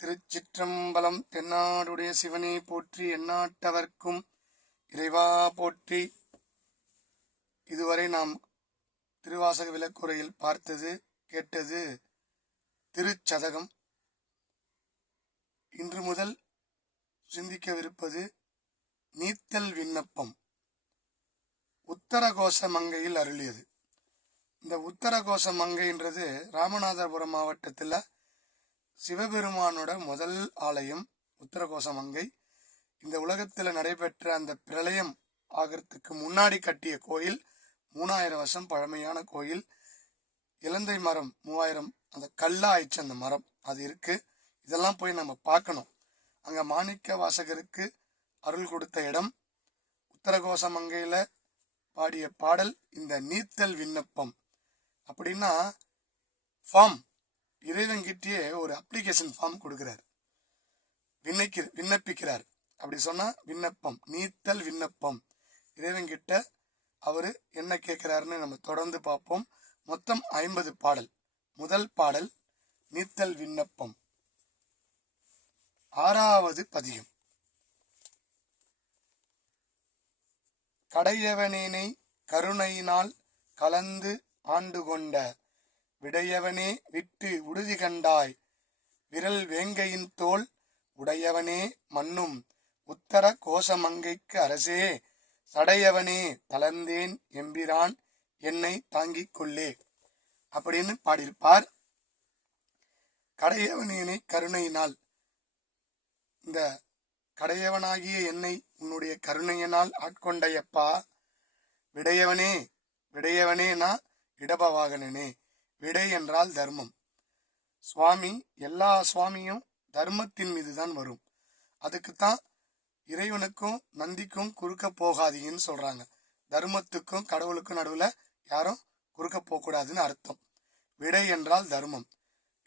திருச்சிற்றம்பலம். தென்னாடுடைய சிவனே போற்றி, எந்நாட்டவர்க்கும் இறைவா போற்றி. இதுவரை நாம் திருவாசக விளக்குரையில் பார்த்தது கேட்டது திருச்சதகம். இன்று முதல் சிந்திக்கவிருப்பது நீத்தல் விண்ணப்பம். உத்தரகோச மங்கையில் அருளியது. இந்த உத்தரகோச மங்கைன்றது ராமநாதபுரம் மாவட்டத்தில் சிவபெருமானோட முதல் ஆலயம் உத்தரகோச மங்கை. இந்த உலகத்தில் நடைபெற்ற அந்த பிரளயம் ஆகிறதுக்கு முன்னாடி கட்டிய கோயில். 3000 வருஷம் பழமையான கோயில். இலந்தை மரம் 3000 அந்த கல்லா ஆயிடுச்சு அந்த மரம், அது இருக்கு. இதெல்லாம் போய் நம்ம பார்க்கணும். அங்க மாணிக்க வாசகருக்கு அருள் கொடுத்த இடம். உத்தரகோச மங்கையில பாடிய பாடல் இந்த நீத்தல் விண்ணப்பம். அப்படின்னா ஃபார்ம், இறைவன்கிட்டயே ஒரு அப்ளிகேஷன் ஃபார்ம் கொடுக்கிறார், விண்ணப்பிக்கிறார். அப்படி சொன்னா விண்ணப்பம், நீத்தல் விண்ணப்பம். இறைவன்கிட்ட அவரு என்ன கேட்கிறாருன்னு நம்ம தொடர்ந்து பார்ப்போம். மொத்தம் 50 பாடல். முதல் பாடல் நீத்தல் விண்ணப்பம், 6வது பதிகம். கடையவனேனை கருணையினால் கலந்து ஆண்டு கொண்ட விடையவனே விட்டு உறுதி கண்டாய், விரல் வேங்கையின் தோல் உடையவனே மன்னும் உத்தர கோசமங்கைக்கு அரசே, சடையவனே தளர்ந்தேன் எம்பிரான் என்னை தாங்கிக் கொள்ளே அப்படின்னு பாடியிருப்பார். கடையவனேனை கருணையினால், இந்த கடையவனாகிய என்னை உன்னுடைய கருணையினால் ஆட்கொண்டையப்பா. விடையவனே, விடையவனேனா இடபவாகனனே. விடை என்றால் தர்மம். சுவாமி, எல்லா சுவாமியும் தர்மத்தின் மீதுதான் வரும். அதுக்குத்தான் இறைவனுக்கும் நந்திக்கும் குறுக்க போகாதீங்கன்னு சொல்றாங்க. தர்மத்துக்கும் கடவுளுக்கும் நடுவுல யாரும் குறுக்க போகக்கூடாதுன்னு அர்த்தம். விடை என்றால் தர்மம்.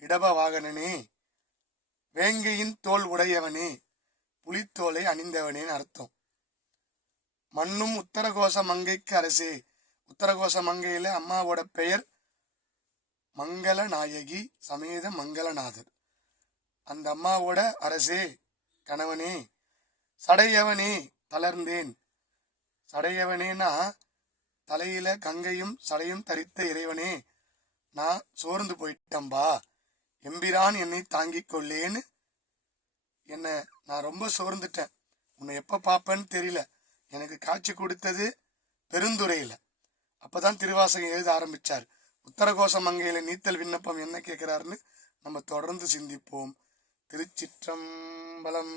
இடபவாகனனே, வேங்கையின் தோல் உடையவனே, புலித்தோலை அணிந்தவனேன்னு அர்த்தம். மண்ணும் உத்தரகோச மங்கைக்கு அரசே. உத்தரகோச மங்கையில அம்மாவோட பெயர் மங்கள நாயகி சமேத மங்களநாதர். அந்த அம்மாவோட அரசே, கணவனே. சடையவனே தளர்ந்தேன். சடையவனேனா தலையில கங்கையும் சடையும் தரித்த இறைவனே, நான் சோர்ந்து போயிட்டம்பா. எம்பிரான் என்னை தாங்கிக் கொள்ளேன்னு, என்ன நான் ரொம்ப சோர்ந்துட்டேன், உன்னை எப்ப பாப்பேன்னு தெரியல. எனக்கு காட்சி கொடுத்தது பெருந்துறையில. அப்பதான் திருவாசகம் எழுத ஆரம்பிச்சார். உத்தரகோச மங்கையில நீத்தல் விண்ணப்பம் என்ன கேட்கிறாருன்னு நம்ம தொடர்ந்து சிந்திப்போம். திருச்சிற்றம்பலம்.